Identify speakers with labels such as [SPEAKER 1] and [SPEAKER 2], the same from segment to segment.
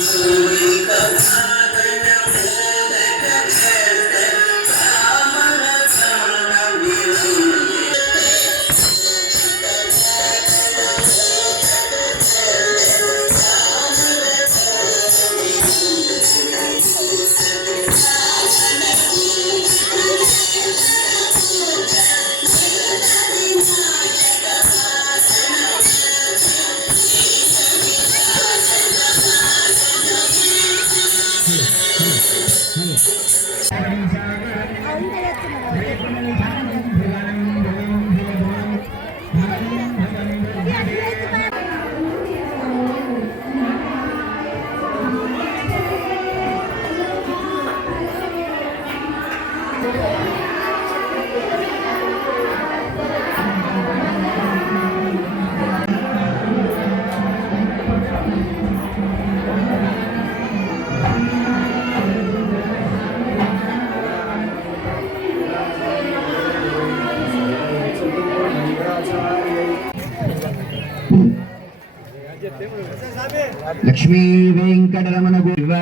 [SPEAKER 1] Thank you. Lakshmi Venkataramana Shiva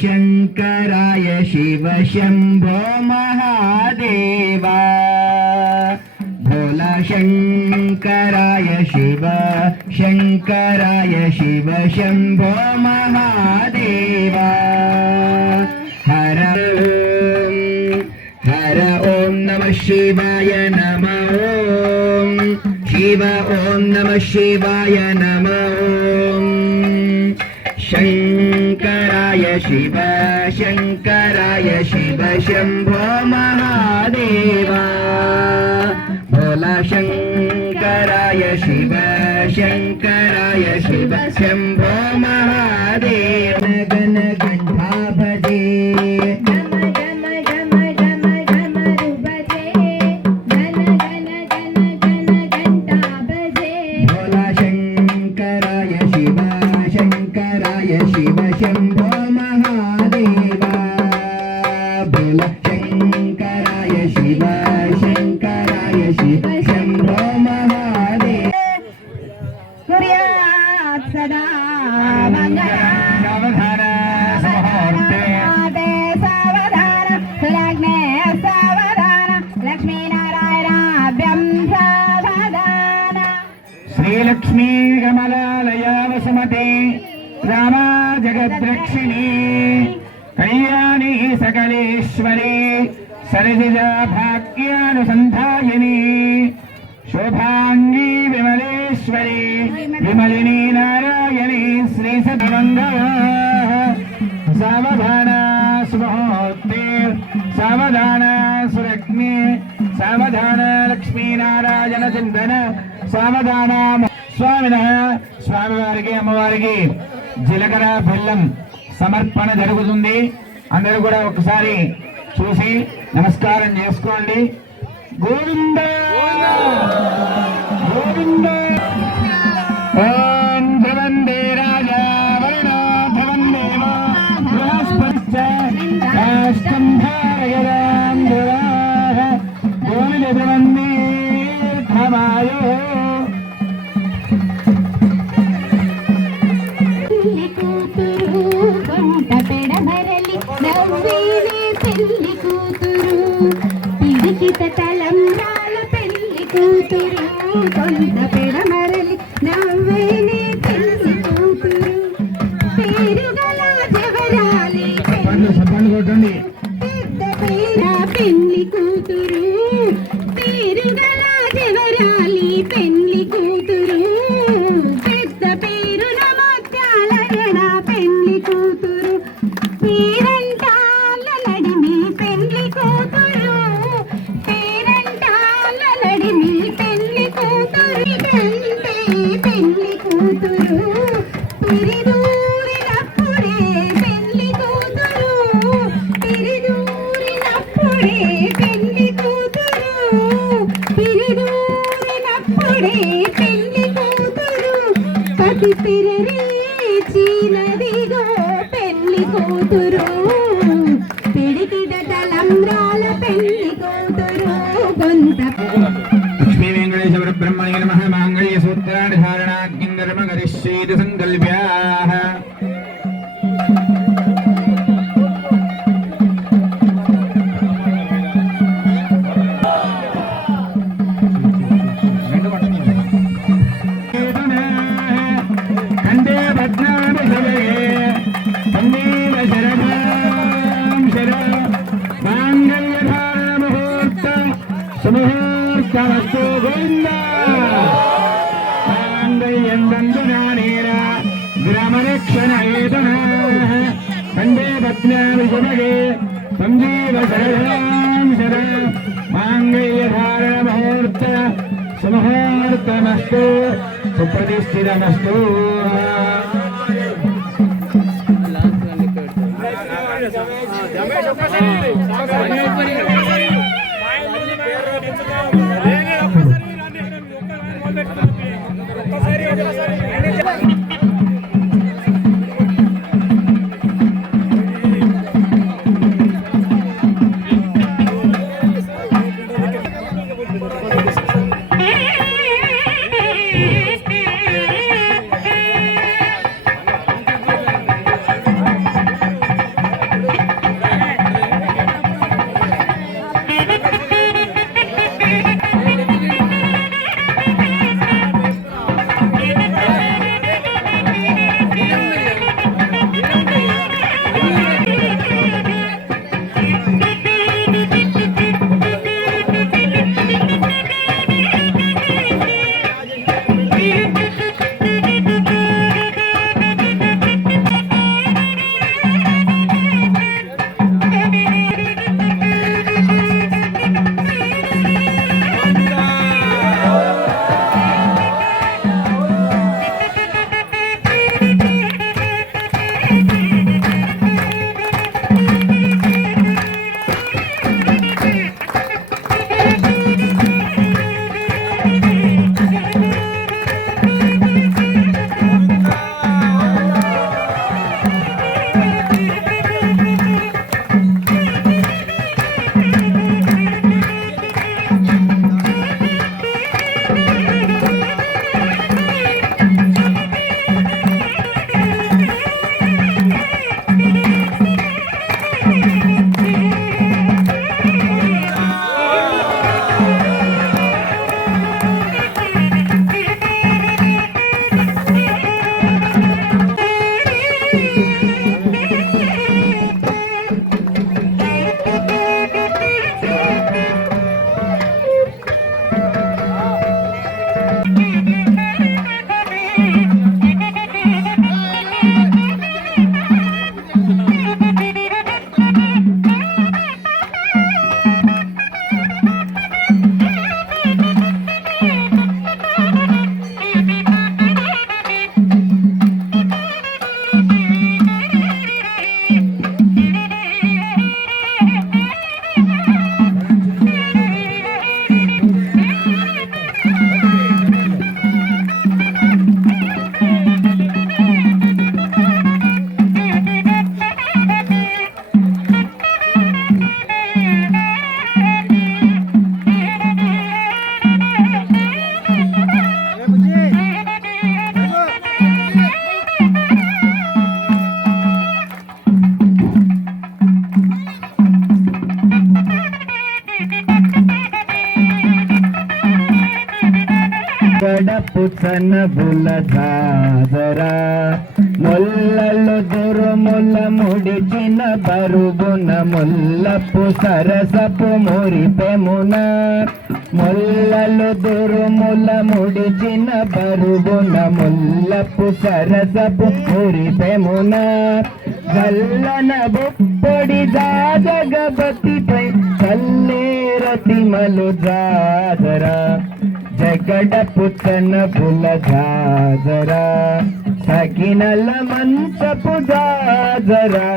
[SPEAKER 1] శంకరాయ Shiva Shambho Mahadeva. Bhola శంకరాయ Shiva శంకరాయ Shiva Shambho Mahadeva. హర హర ఓం నమ శివాయ నమ ఓం. శివ ఓం నమ శివాయ నమ శంకరాయ శివ శంకరాయ శివ శంభో మహాదేవా భోలా శంకరాయ శివ శంకరాయ శివ శంభో सदा श्रीलक्ष्मी कमलालयावसुमते रामा जगद्रक्षिणी कल्याणी सकलेश्वरी सरसिजा भाग्यानुसन्धायिनी शोभांगी विमलेश्वरी विमलिनी చింతన సావధాన. స్వామిన. స్వామివారికి అమ్మవారికి జీలకర్ర బెల్లం సమర్పణ జరుగుతుంది. అందరూ కూడా ఒకసారి చూసి నమస్కారం చేసుకోండి. గోవింద! గోవింద!
[SPEAKER 2] हेतुः खण्डे पत्न्याभिशुभगे सञ्जीव शरणां शर माङ्गल्यधारणमुहूर्त समहूर्तमस्तु సుప్రతిష్ఠితమస్తు గడపు దాదరా ముల్లలు దురుముల ముడిచిన బరుబున ముల్లపు సరసపు మురిపెమున ముల్లలు దురుముల ముడిచిన బరుబున ముల్లపు సరసపు మురిపెమున గల్లన బొప్పొడి జాజగబతిపై కల్లేరతిమలు జాదరా జగడ పుతన పుల జాజరా సకినల మంచపు జాజరా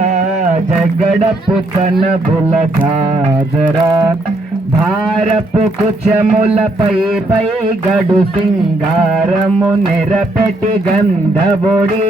[SPEAKER 2] జగడ పుతన పుల జాజరా భారపు కుచములపై పై గడు సింగారము నెరపెటి గంధబొడి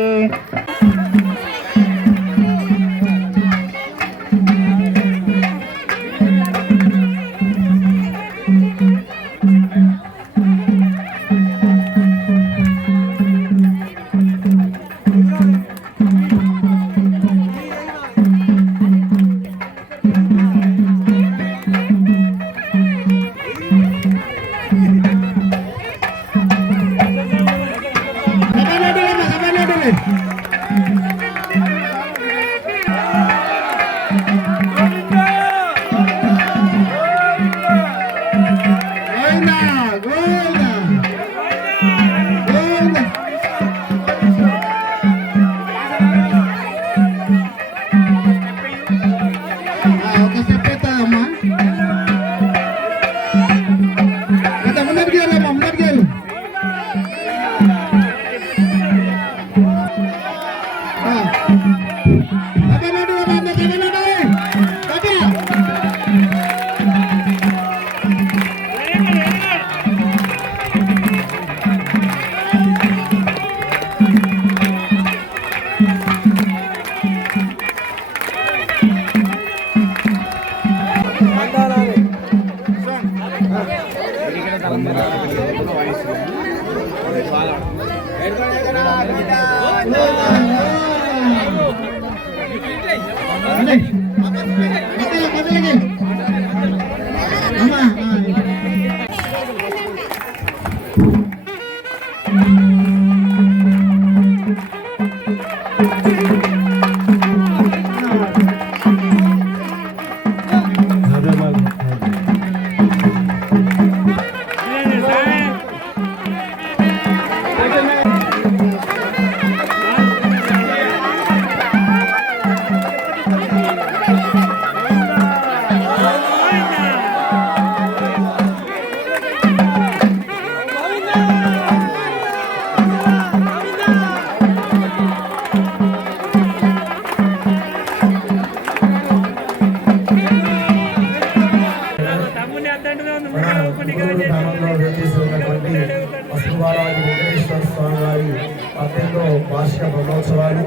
[SPEAKER 3] వార్షిక బ్రహ్మోత్సవాలు.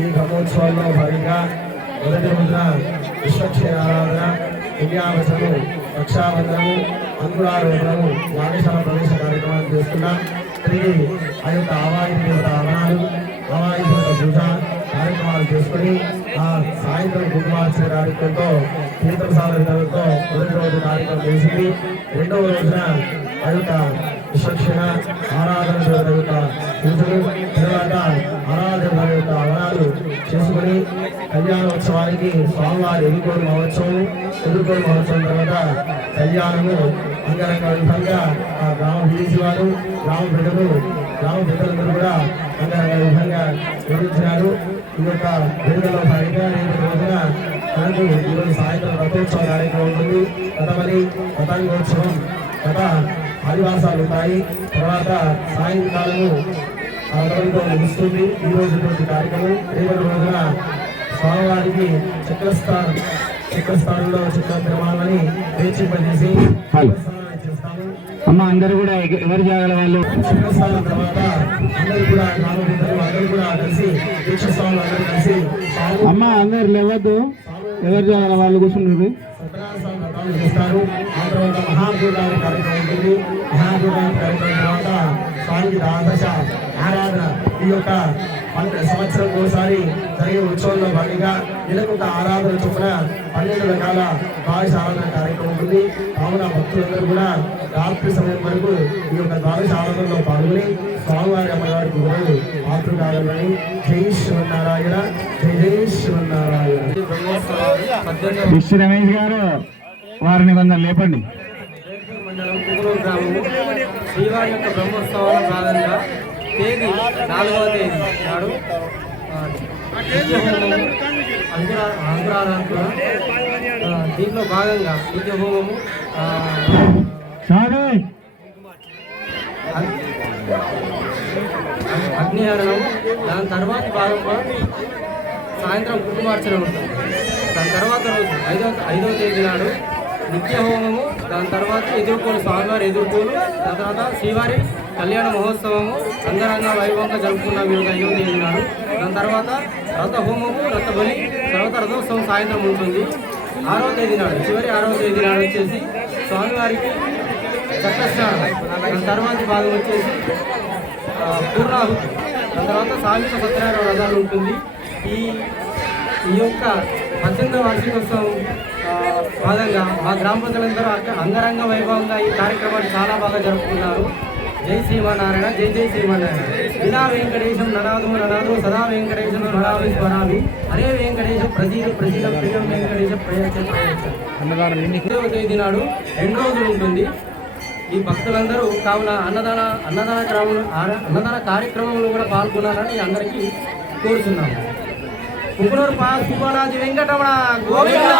[SPEAKER 3] ఈ బ్రహ్మోత్సవాల్లో భాగంగా మొదటి రోజున విశ్వక్షయ ఆరాధన పుణ్యావసము రక్షాబంధనము అంకురారోపణము యాగశాల ప్రవేశ కార్యక్రమాలు చేస్తున్నాం. తిరిగి ఆ యొక్క ఆవాయి దేవత అవనాలు ఆవాయి దేవత పూజ కార్యక్రమాలు చేసుకుని ఆ సాయంత్రం కుంకుమార్చన కార్యక్రమంతో తీర్థప్రసాద సాధనతో మొదటి రోజు కార్యక్రమం చేసింది. రెండవ రోజున ఆ యొక్క విశ్వక్షణ ఆరాధన యొక్క పూజలు తర్వాత ఆరాధన యొక్క అవనాలు చేసుకుని కళ్యాణోత్సవానికి స్వామివారి ఎదుర్కొని మహోత్సవం ఎదుర్కోని మహోత్సవం తర్వాత కళ్యాణము అంగరంగ విధంగా ఆ గ్రామ వీధి వారు గ్రామ ప్రజలు గ్రామ ప్రజలందరూ కూడా అంగరంగ విధంగా నిర్వహించినారు ఈ యొక్క వేడుకలో భాగంగా రేపు రోజున మనకు ఈరోజు సాయంత్రం రథోత్సవ కార్యక్రమం ఉంటుంది గతమని పతంగోత్సవం గత ఆదివాసాలు ఉంటాయి తర్వాత సాయంకాలము రథంతో ముగుస్తుంది. ఈ రోజు కార్యక్రమం. రేపటి రోజున స్వామివారికి చక్రస్థానం చక్రస్థానంలో చక్ర తిరమాలని వేచింపజేసి
[SPEAKER 2] అమ్మ అందరూ కూడా ఎవరి జాగాల వాళ్ళు?
[SPEAKER 3] శివస్థానం తర్వాత అందరూ కూడా పెద్దలు అందరూ కూడా కలిసి దీక్ష స్వాములు అందరూ కలిసి స్వామి
[SPEAKER 2] అమ్మ అందరు లేవద్దు. ఎవరి జాగాల వాళ్ళు కూర్చున్నారు?
[SPEAKER 3] చేస్తారు ఆ తర్వాత మహాపూర్ణాది కార్యక్రమం ఉంటుంది. మహాపూర్ణాది కార్యక్రమం తర్వాత స్వామికి ద్వాదశ ఆరాధన ఈ యొక్క పంట సంవత్సరం ఒకసారి జరిగే ఉత్సవంలో భాగంగా నెలకు ఒక ఆరాధన చొప్పున పన్నెండు రకాల ద్వాదశ ఆరాధన కార్యక్రమం ఉంటుంది. కావున భక్తులందరూ కూడా రాత్రి సమయం వరకు ఈ యొక్క ద్వాదశ ఆరాధనలో పాల్గొని స్వామివారి అమ్మగారికి గురువు పాత్ర కావాలని జై శ్రీమన్నారాయణ జై జై శ్రీమన్నారాయణ
[SPEAKER 2] రమేష్ గారు వారిని కొందరు లేపండి.
[SPEAKER 4] జైపూర్ మండలం కుకునూరు గ్రామము శ్రీవారి యొక్క బ్రహ్మోత్సవాల భాగంగా తేదీ నాలుగవ తేదీ నాడు ఆ, నిత్య హోమము అంకురా అంకురారాధన ఆ, దీంట్లో భాగంగా నిత్య హోమము
[SPEAKER 2] సారీ
[SPEAKER 4] అగ్నిహరణం దాని తర్వాత భాగంగా సాయంత్రం కుటుంబార్చన ఉంటుంది. దాని తర్వాత రోజు ఐదవ ఐదవ తేదీ నాడు నిత్య హోమము దాని తర్వాత ఎదుర్కోలు స్వామివారి ఎదుర్కోలు దాని తర్వాత శ్రీవారి కళ్యాణ మహోత్సవము అంగరంగ వైభవంగా జరుపుకున్నాం ఈరోజు ఐదవ తేదీ నాడు. దాని తర్వాత రథ హోమము రథ బలి తర్వాత రథోత్సవం సాయంత్రం ఉంటుంది. ఆరవ తేదీ నాడు చివరి ఆరవ తేదీ నాడు వచ్చేసి స్వామివారికి చక్రస్నానం దాని తర్వాత భాగం వచ్చేసి పూర్ణాహుతి దాని తర్వాత సాంఘిక సత్యనారాయణ వ్రతాలు ఉంటుంది. ఈ ఈ యొక్క పద్దెనిమిదవ వార్షికోత్సవం భాగంగా మా గ్రామ ప్రజలందరూ అంగరంగ వైభవంగా ఈ కార్యక్రమాన్ని చాలా బాగా జరుపుకున్నారు. జై శ్రీమన్నారాయణ జై జై శ్రీమన్నారాయణ. వినా వెంకటేశం ననాదు ననాదు సదా వెంకటేశం నడామి స్మరామి హరే వెంకటేశం ప్రజీల ప్రజీల ప్రియం వెంకటేశ ప్రయచ ఐదవ తేదీ నాడు రెండు రోజులు ఉంటుంది. ఈ భక్తులందరూ కావున అన్నదాన అన్నదాన క్రమం అన్నదాన కార్యక్రమంలో కూడా పాల్గొనాలని అందరికీ కోరుతున్నాము కుకునూరు పాల్ సుబ్బరాజు వెంకటరమణ గోవింద!